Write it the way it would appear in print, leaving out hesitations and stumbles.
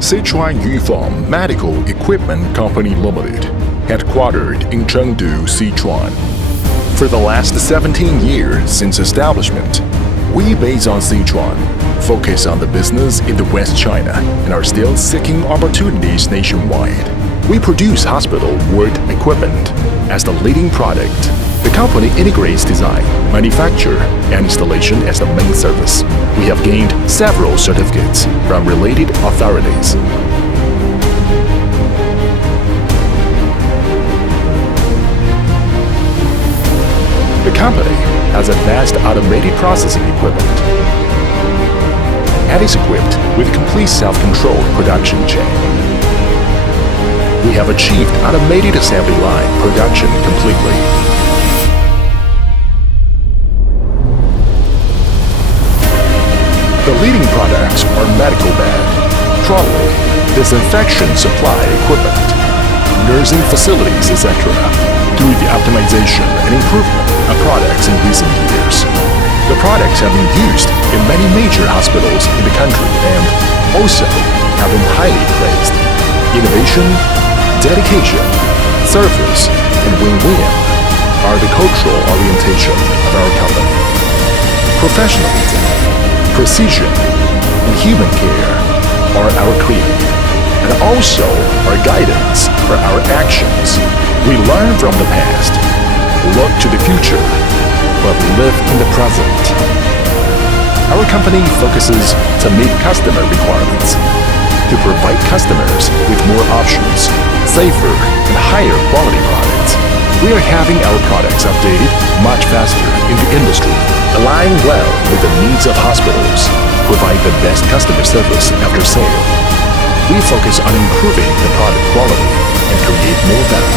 Sichuan Yufeng Medical Equipment Company Limited, headquartered in Chengdu, Sichuan. For the last 17 years since establishment, we based on Sichuan, focus on the business in the West China, and are still seeking opportunities nationwide. We produce hospital ward equipment as the leading product. The company integrates design, manufacture, and installation as the main service. We have gained several certificates from related authorities. The company has advanced automated processing equipment and is equipped with a complete self-controlled production chain. We have achieved automated assembly line production completely. The leading products are medical bed, trolley, disinfection supply equipment, nursing facilities, etc. Through the optimization and improvement of products in recent years, the products have been used in many major hospitals in the country and also have been highly praised. Innovation, dedication, service, and win-win are the cultural orientation of our company. Professionalism, precision, and human care are our creed, and also our guidance for our actions. We learn from the past, look to the future, but live in the present. Our company focuses to meet customer requirements, to provide customers with more options, safer and higher quality products. We are having our products updated much faster in the industry, aligning well with the needs of hospitals, provide the best customer service after sale. We focus on improving the product quality and create more value.